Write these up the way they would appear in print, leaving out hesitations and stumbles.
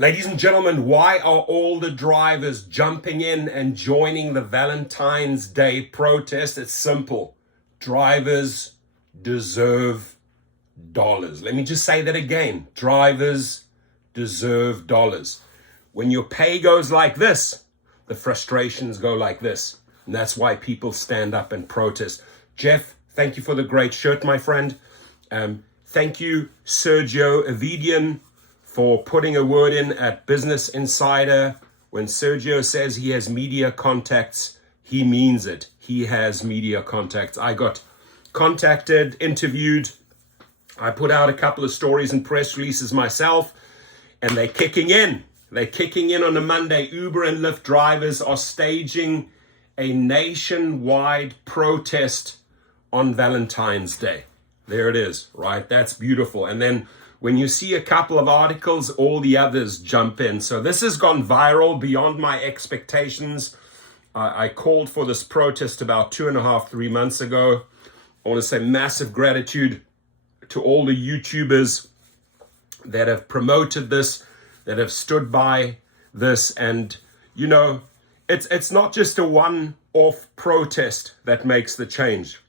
Ladies and gentlemen, why are all the drivers jumping in and joining the Valentine's Day protest? It's simple. Drivers deserve dollars. Let me just say that again. Drivers deserve dollars. When your pay goes like this, the frustrations go like this. And that's why people stand up and protest. Jeff, thank you for the great shirt, my friend. Thank you, Sergio Avidian, for putting a word in at Business Insider. When Sergio says he has media contacts, he means it. He has media contacts. I got contacted, interviewed. I put out a couple of stories and press releases myself, and they're kicking in. They're kicking in on a Monday. Uber and Lyft drivers are staging a nationwide protest on Valentine's Day. There it is, right? That's beautiful. And then when you see a couple of articles, all the others jump in. So this has gone viral beyond my expectations. I called for this protest about 3 months ago. I want to say massive gratitude to all the YouTubers that have promoted this, that have stood by this. And, you know, it's not just a one-off protest that makes the change.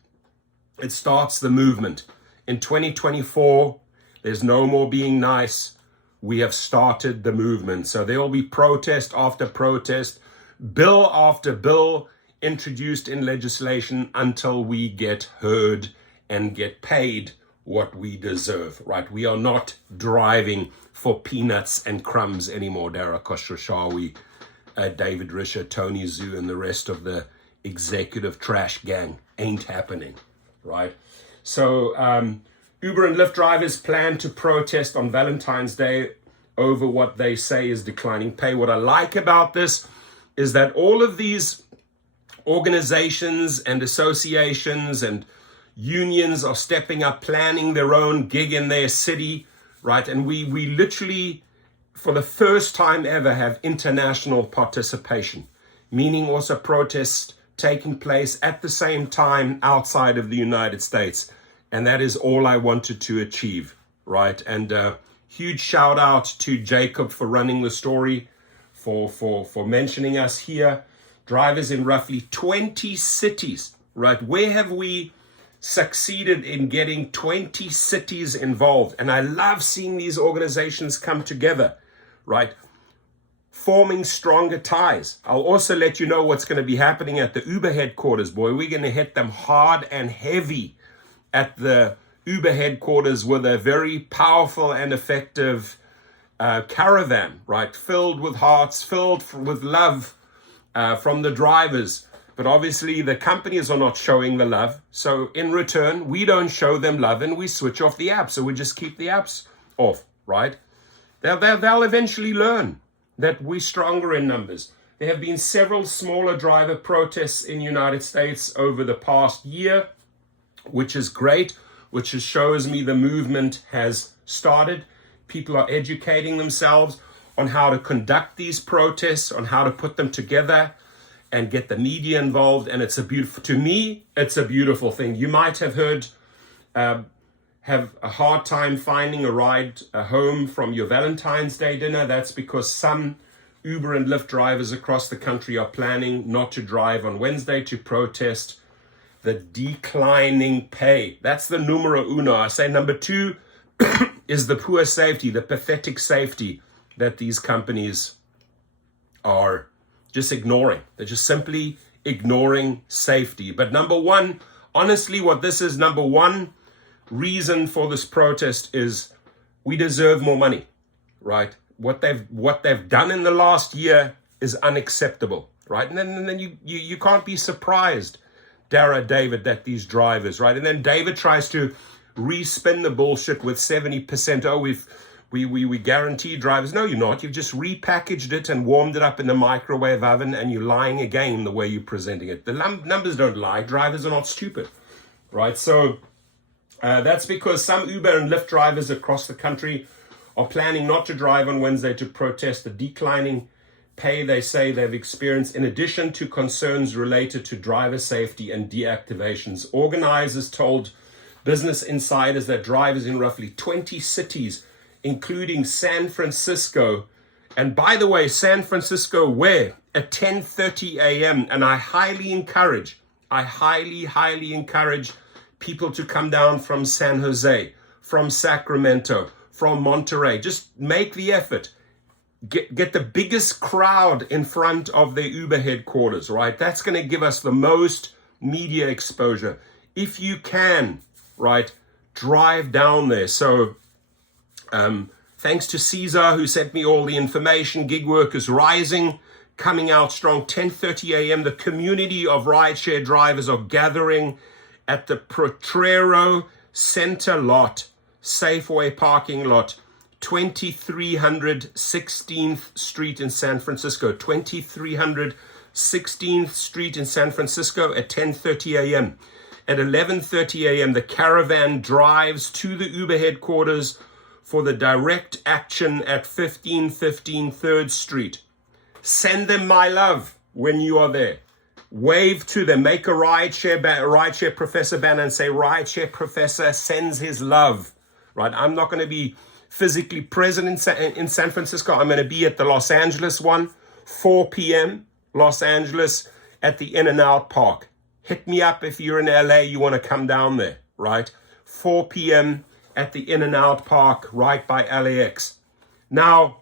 It starts the movement. In 2024, there's no more being nice. We have started the movement. So there will be protest after protest, bill after bill introduced in legislation until we get heard and get paid what we deserve, right? We are not driving for peanuts and crumbs anymore. Dara Khosrowshahi, David Risher, Tony Zhu, and the rest of the executive trash gang ain't happening, right? So Uber and Lyft drivers plan to protest on Valentine's Day over what they say is declining pay. What I like about this is that all of these organizations and associations and unions are stepping up, planning their own gig in their city, right? And we literally, for the first time ever, have international participation, meaning also protests taking place at the same time outside of the United States. And that is all I wanted to achieve, right? And huge shout out to Jacob for running the story, for mentioning us here. Drivers in roughly 20 cities, right? Where have we succeeded in getting 20 cities involved? And I love seeing these organizations come together, right? Forming stronger ties. I'll also let you know what's going to be happening at the Uber headquarters, boy. We're going to hit them hard and heavy at the Uber headquarters with a very powerful and effective caravan, right? Filled with hearts, filled with love from the drivers. But obviously the companies are not showing the love. So in return, we don't show them love and we switch off the app. So we just keep the apps off, right? They'll eventually learn that we're stronger in numbers. There have been several smaller driver protests in the United States over the past year, which is great, which shows me the movement has started. People are educating themselves on how to conduct these protests, on how to put them together and get the media involved. And it's to me, it's a beautiful thing. You might have heard, have a hard time finding a ride home from your Valentine's Day dinner. That's because some Uber and Lyft drivers across the country are planning not to drive on Wednesday to protest the declining pay. That's the numero uno. I say number two is the poor safety, the pathetic safety that these companies are just ignoring. They're just simply ignoring safety. But number one, honestly, what this is, number one reason for this protest is we deserve more money, right? What they've done in the last year is unacceptable, right? And then you can't be surprised, Dara, David, that these drivers, right? And then David tries to respin the bullshit with 70%. Oh, we guarantee drivers. No, you're not. You've just repackaged it and warmed it up in the microwave oven, and you're lying again the way you're presenting it. The numbers don't lie. Drivers are not stupid, right? So that's because some Uber and Lyft drivers across the country are planning not to drive on Wednesday to protest the declining pay they say they've experienced, in addition to concerns related to driver safety and deactivations. Organizers told Business Insiders that drivers in roughly 20 cities, including San Francisco And by the way, San Francisco, where? At 10:30 a.m. And I highly encourage people to come down from San Jose, from Sacramento, from Monterey. Just make the effort. Get the biggest crowd in front of their Uber headquarters, right? That's going to give us the most media exposure. If you can, right, drive down there. So thanks to Caesar, who sent me all the information. Gig workers rising, coming out strong. 10:30 a.m. The community of rideshare drivers are gathering at the Potrero Center lot, Safeway parking lot, 2300 16th Street in San Francisco. 2300 16th Street in San Francisco at 10:30 a.m. At 11:30 a.m., the caravan drives to the Uber headquarters for the direct action at 1515 3rd Street. Send them my love when you are there. Wave to them. Make a rideshare professor banner and say, rideshare professor sends his love. Right? I'm not going to be physically present in San Francisco. I'm going to be at the Los Angeles one, 4 p.m. Los Angeles at the In-N-Out Park. Hit me up if you're in LA, you want to come down there, right? 4 p.m. at the In-N-Out Park right by LAX. Now,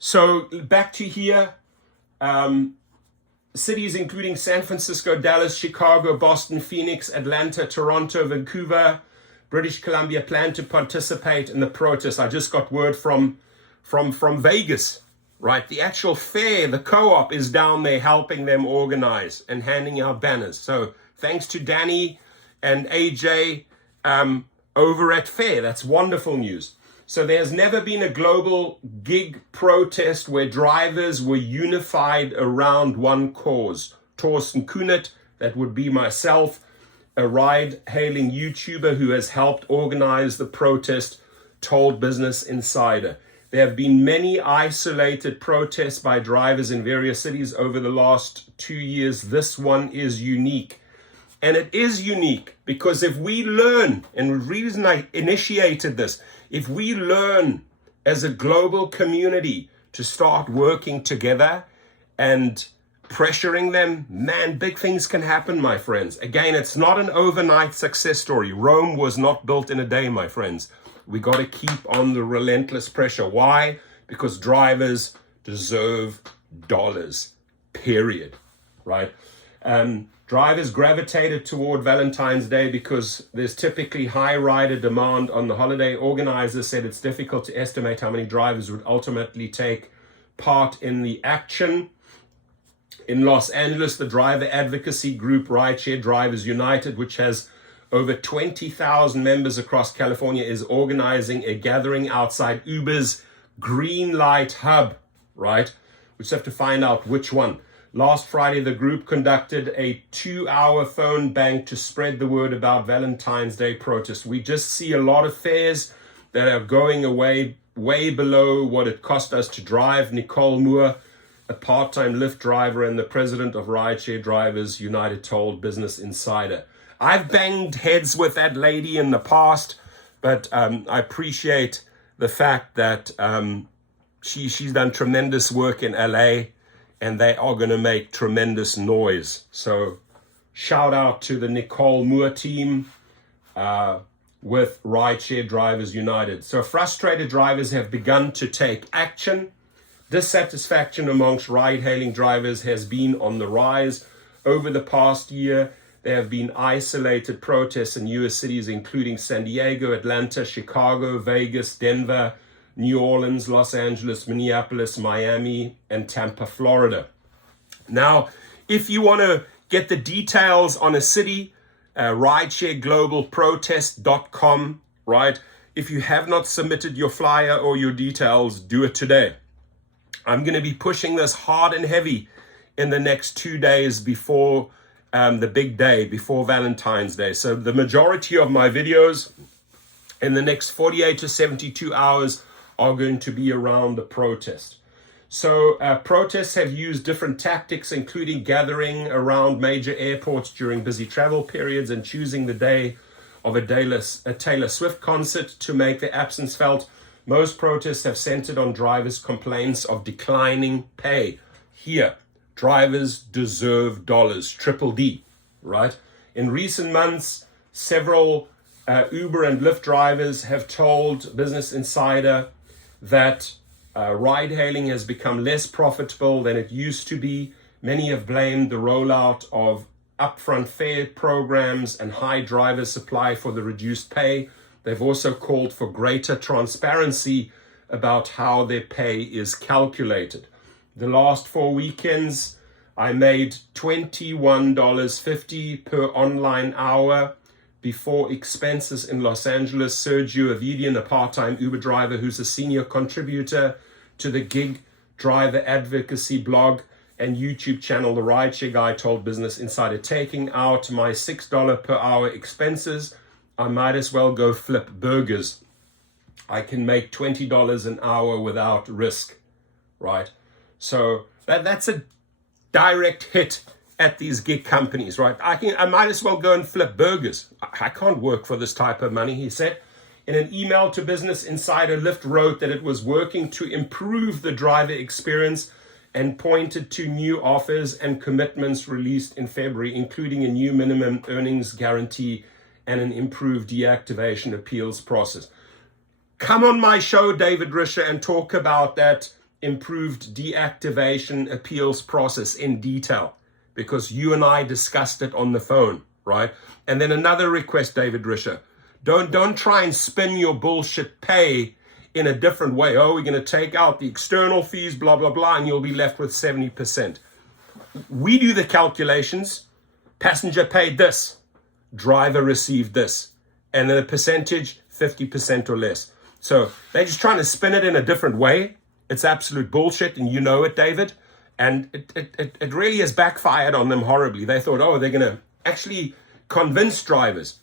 so back to here. Cities including San Francisco, Dallas, Chicago, Boston, Phoenix, Atlanta, Toronto, Vancouver, British Columbia plan to participate in the protest. I just got word from Vegas, right? The actual fair, the co-op is down there helping them organize and handing out banners. So thanks to Danny and AJ over at Fair. That's wonderful news. So there's never been a global gig protest where drivers were unified around one cause. Torsten Kunert, that would be myself, a ride-hailing YouTuber who has helped organize the protest, told Business Insider. There have been many isolated protests by drivers in various cities over the last 2 years. This one is unique. And it is unique because if we learn, and the reason I initiated this, if we learn as a global community to start working together and pressuring them, man, big things can happen, my friends. Again, it's not an overnight success story. Rome was not built in a day, my friends. We got to keep on the relentless pressure. Why? Because drivers deserve dollars, period, right? Drivers gravitated toward Valentine's Day because there's typically high rider demand on the holiday. Organizers said it's difficult to estimate how many drivers would ultimately take part in the action. In Los Angeles, the driver advocacy group Rideshare Drivers United, which has over 20,000 members across California, is organizing a gathering outside Uber's Green Light Hub, right? We just have to find out which one. Last Friday, the group conducted a 2-hour phone bank to spread the word about Valentine's Day protest. We just see a lot of fares that are going away way below what it cost us to drive. Nicole Moore, a part-time Lyft driver and the president of Rideshare Drivers United, told Business Insider. I've banged heads with that lady in the past, but I appreciate the fact that she's done tremendous work in LA, and they are going to make tremendous noise. So shout out to the Nicole Moore team with Rideshare Drivers United. So frustrated drivers have begun to take action. Dissatisfaction amongst ride-hailing drivers has been on the rise. Over the past year, there have been isolated protests in U.S. cities, including San Diego, Atlanta, Chicago, Vegas, Denver, New Orleans, Los Angeles, Minneapolis, Miami, and Tampa, Florida. Now, if you want to get the details on a city, rideshareglobalprotest.com, right? If you have not submitted your flyer or your details, do it today. I'm going to be pushing this hard and heavy in the next 2 days before the big day, before Valentine's Day. So the majority of my videos in the next 48 to 72 hours are going to be around the protest. So protests have used different tactics, including gathering around major airports during busy travel periods and choosing the day of a Taylor Swift concert to make their absence felt. Most protests have centered on drivers' complaints of declining pay. Here, drivers deserve dollars, triple D, right? In recent months, several Uber and Lyft drivers have told Business Insider that ride hailing has become less profitable than it used to be. Many have blamed the rollout of upfront fare programs and high driver supply for the reduced pay. They've also called for greater transparency about how their pay is calculated. The last 4 weekends, I made $21.50 per online hour before expenses in Los Angeles. Sergio Avidian, a part-time Uber driver who's a senior contributor to the gig driver advocacy blog and YouTube channel, The Rideshare Guy, told Business Insider, taking out my $6 per hour expenses, I might as well go flip burgers. I can make $20 an hour without risk, right? So that's a direct hit at these gig companies, right? I might as well go and flip burgers. I can't work for this type of money, he said. In an email to Business Insider, Lyft wrote that it was working to improve the driver experience and pointed to new offers and commitments released in February, including a new minimum earnings guarantee and an improved deactivation appeals process. Come on my show, David Risher, and talk about that improved deactivation appeals process in detail, because you and I discussed it on the phone, right? And then another request, David Risher, don't try and spin your bullshit pay in a different way. Oh, we're going to take out the external fees, blah, blah, blah, and you'll be left with 70%. We do the calculations. Passenger paid this. Driver received this. And then a percentage, 50% or less. So they're just trying to spin it in a different way. It's absolute bullshit, and you know it, David. And it really has backfired on them horribly. They thought, oh, they're going to actually convince drivers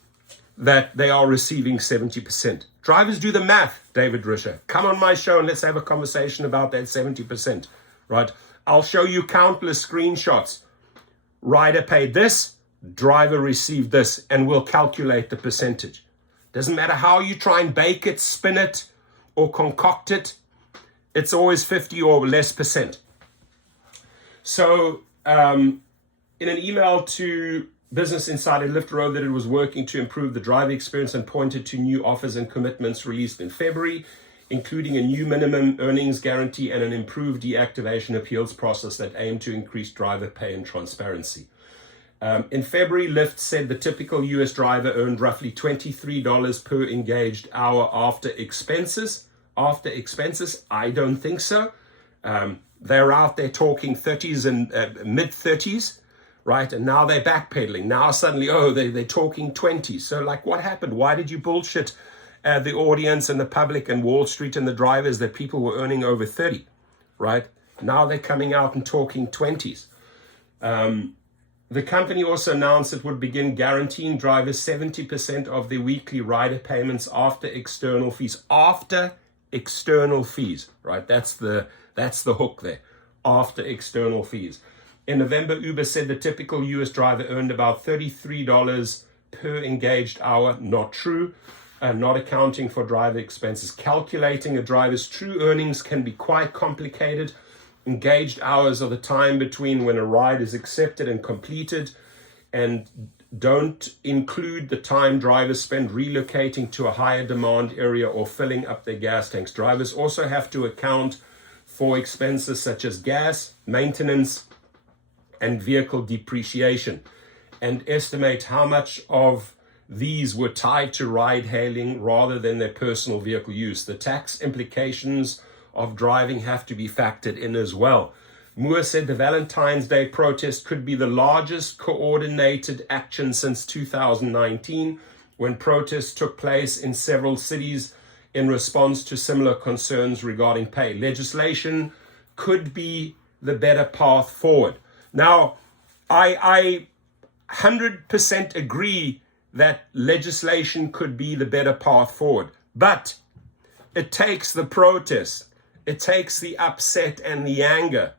that they are receiving 70%. Drivers do the math, David Risher. Come on my show and let's have a conversation about that 70%, right? I'll show you countless screenshots. Rider paid this, driver received this, and we'll calculate the percentage. Doesn't matter how you try and bake it, spin it, or concoct it, it's always 50 or less percent. So in an email to Business Insider, Lyft wrote that it was working to improve the driver experience and pointed to new offers and commitments released in February, including a new minimum earnings guarantee and an improved deactivation appeals process that aimed to increase driver pay and transparency. In February, Lyft said the typical US driver earned roughly $23 per engaged hour after expenses. After expenses, I don't think so. They're out there talking 30s and mid-30s. Right? And now they're backpedaling. Now suddenly, they're talking 20s. So like, what happened? Why did you bullshit the audience and the public and Wall Street and the drivers that people were earning over 30, right? Now they're coming out and talking 20s. The company also announced it would begin guaranteeing drivers 70% of their weekly rider payments after external fees. After external fees, right? That's the hook there. After external fees. In November, Uber said the typical US driver earned about $33 per engaged hour. Not true, not accounting for driver expenses. Calculating a driver's true earnings can be quite complicated. Engaged hours are the time between when a ride is accepted and completed, and don't include the time drivers spend relocating to a higher demand area or filling up their gas tanks. Drivers also have to account for expenses such as gas, maintenance, and vehicle depreciation, and estimate how much of these were tied to ride hailing rather than their personal vehicle use. The tax implications of driving have to be factored in as well. Moore said the Valentine's Day protest could be the largest coordinated action since 2019, when protests took place in several cities in response to similar concerns regarding pay. Legislation could be the better path forward. Now, I 100% agree that legislation could be the better path forward, but it takes the protest, it takes the upset and the anger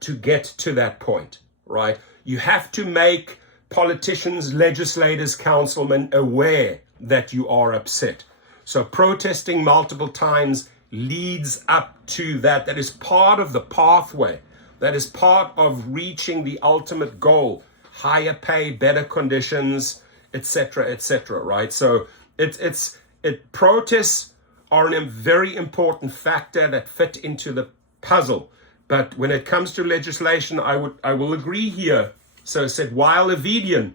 to get to that point, right? You have to make politicians, legislators, councilmen aware that you are upset. So protesting multiple times leads up to that, that is part of the pathway, that is part of reaching the ultimate goal, higher pay, better conditions, etc., right? So protests are a very important factor that fit into the puzzle. But when it comes to legislation, I will agree here. So I said, while Sergio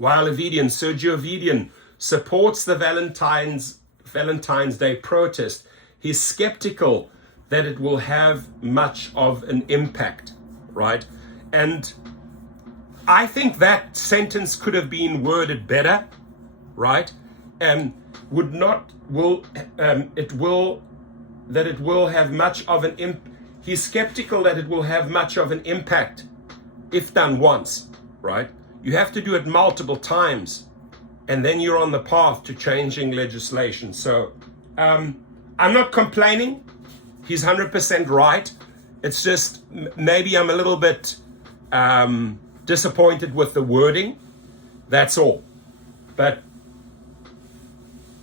Ovidian supports the Valentine's Day protest, he's skeptical that it will have much of an impact, right? And I think that sentence could have been worded better, right? And it will have much of an impact. He's skeptical that it will have much of an impact if done once, right? You have to do it multiple times, and then you're on the path to changing legislation. So I'm not complaining. He's 100% right. It's just maybe I'm a little bit disappointed with the wording. That's all. But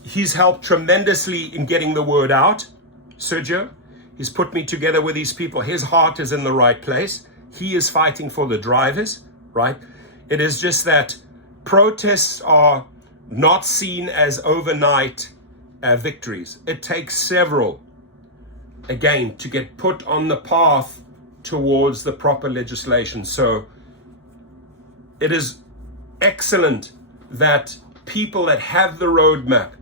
he's helped tremendously in getting the word out, Sergio. He's put me together with these people. His heart is in the right place. He is fighting for the drivers, right? It is just that protests are not seen as overnight victories. It takes several, again, to get put on the path towards the proper legislation. So it is excellent that people that have the roadmap,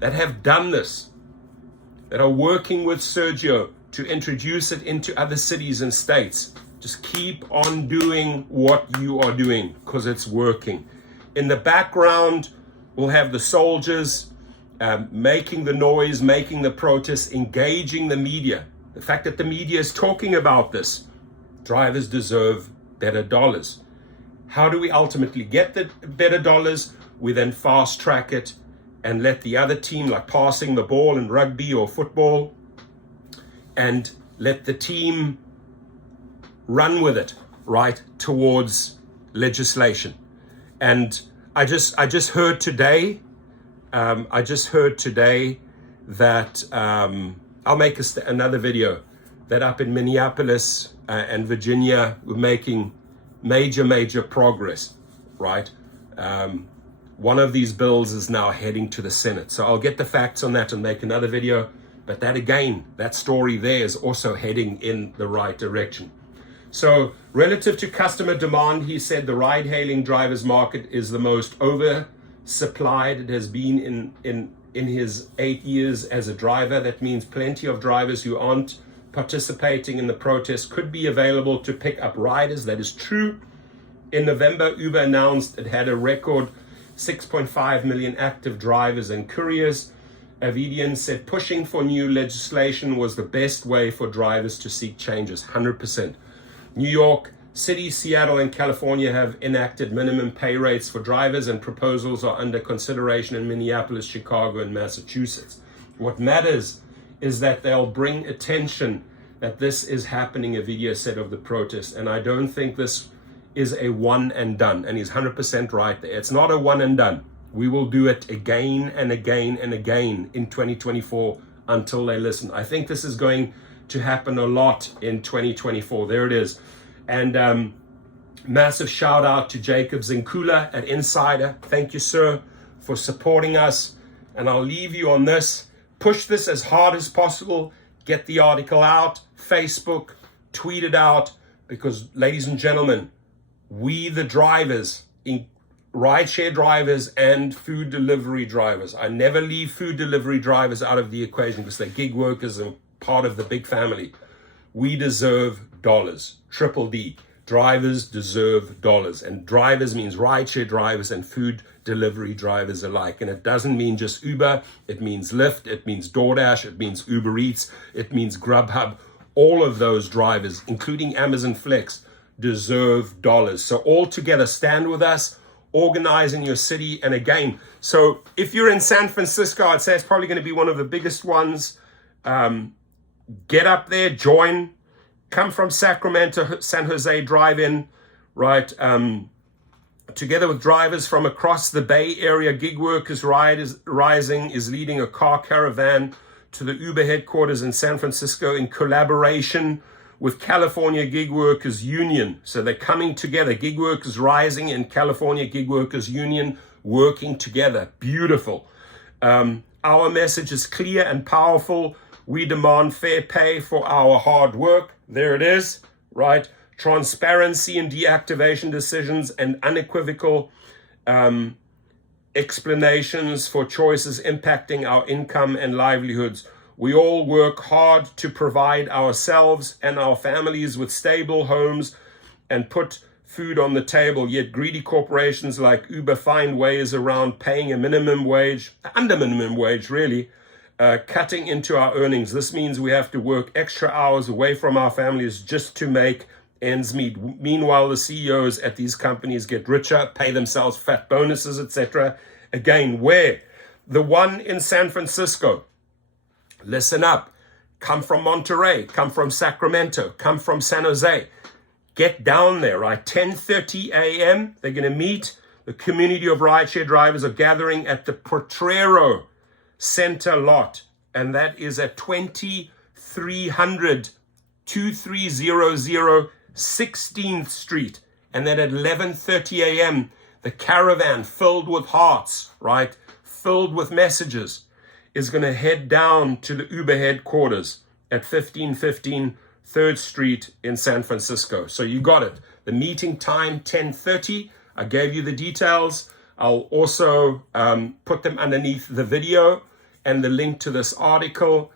that have done this, that are working with Sergio to introduce it into other cities and states, just keep on doing what you are doing, because it's working. In the background, we'll have the soldiers making the noise, making the protests, engaging the media. The fact that the media is talking about this, drivers deserve better dollars. How do we ultimately get the better dollars? We then fast track it and let the other team, like passing the ball in rugby or football, and let the team run with it, right, towards legislation. And I just heard today, that I'll make another video that up in Minneapolis and Virginia, we're making major progress, right? One of these bills is now heading to the Senate. So I'll get the facts on that and make another video. But that again, that story there is also heading in the right direction. So relative to customer demand, he said the ride-hailing drivers market is the most oversupplied it has been in his 8 years as a driver. That means plenty of drivers who aren't participating in the protest could be available to pick up riders. That is true. In November, Uber announced it had a record 6.5 million active drivers and couriers. Ovidian said pushing for new legislation was the best way for drivers to seek changes, 100%. New York City, Seattle, and California have enacted minimum pay rates for drivers, and proposals are under consideration in Minneapolis, Chicago, and Massachusetts. What matters is that they'll bring attention that this is happening, Ovidian said of the protest, and I don't think this is a one and done, and he's 100% right there. It's not a one and done. We will do it again and again and again in 2024 until they listen. I think this is going to happen a lot in 2024. There it is. And massive shout out to Jacob Zinkula at Insider. Thank you, sir, for supporting us. And I'll leave you on this. Push this as hard as possible. Get the article out, Facebook, tweet it out, because ladies and gentlemen, we the drivers, rideshare drivers and food delivery drivers. I never leave food delivery drivers out of the equation because they're gig workers and part of the big family. We deserve dollars. Triple D. Drivers deserve dollars. And drivers means rideshare drivers and food delivery drivers alike. And it doesn't mean just Uber. It means Lyft. It means DoorDash. It means Uber Eats. It means Grubhub. All of those drivers, including Amazon Flex, deserve dollars. So all together, stand with us, organize in your city. And again, so if you're in San Francisco, I'd say it's probably going to be one of the biggest ones. Get up there, join, come from Sacramento, San Jose, drive in, right? Together with drivers from across the Bay Area, Gig Workers Rising is leading a car caravan to the Uber headquarters in San Francisco in collaboration with California Gig Workers Union. So they're coming together, Gig Workers Rising and California Gig Workers Union working together. Beautiful. Our message is clear and powerful. We demand fair pay for our hard work. There it is, right? Transparency in deactivation decisions and unequivocal explanations for choices impacting our income and livelihoods. We all work hard to provide ourselves and our families with stable homes and put food on the table, yet greedy corporations like Uber find ways around paying a minimum wage, under minimum wage really, cutting into our earnings. This means we have to work extra hours away from our families just to make ends meet. Meanwhile, the CEOs at these companies get richer, pay themselves fat bonuses, etc. Again, where? The one in San Francisco. Listen up. Come from Monterey, come from Sacramento, come from San Jose. Get down there, right? 10:30 a.m. They're going to meet. The community of rideshare drivers are gathering at the Potrero Center lot, and that is at 2300 16th Street. And then at 11:30 a.m., the caravan filled with hearts, right? Filled with messages, is going to head down to the Uber headquarters at 1515 3rd Street in San Francisco. So you got it. The meeting time, 10:30. I gave you the details. I'll also put them underneath the video and the link to this article.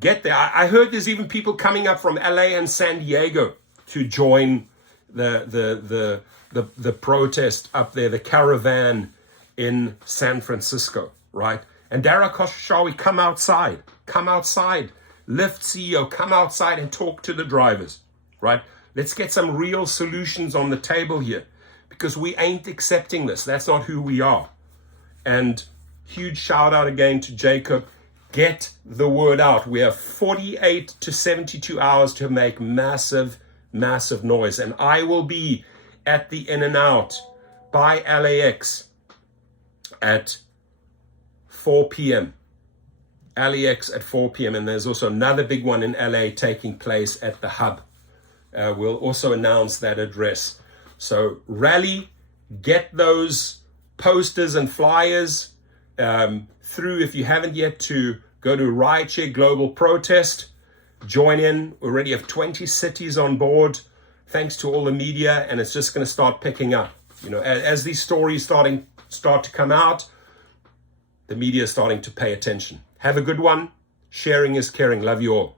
Get there. I heard there's even people coming up from LA and San Diego to join the protest up there, the caravan in San Francisco. Right? And Dara Khoshawi, come outside. Lyft CEO, come outside and talk to the drivers. Right? Let's get some real solutions on the table here, because we ain't accepting this. That's not who we are. And huge shout out again to Jacob. Get the word out. We have 48 to 72 hours to make massive noise. And I will be at the In-N-Out by LAX at 4 p.m. LAX at 4 p.m. And there's also another big one in LA taking place at the Hub. We'll also announce that address. So rally, get those posters and flyers through if you haven't yet, to go to Rideshare Global Protest. Join in. We already have 20 cities on board, thanks to all the media, and it's just going to start picking up. You know, as these stories start to come out, the media is starting to pay attention. Have a good one. Sharing is caring. Love you all.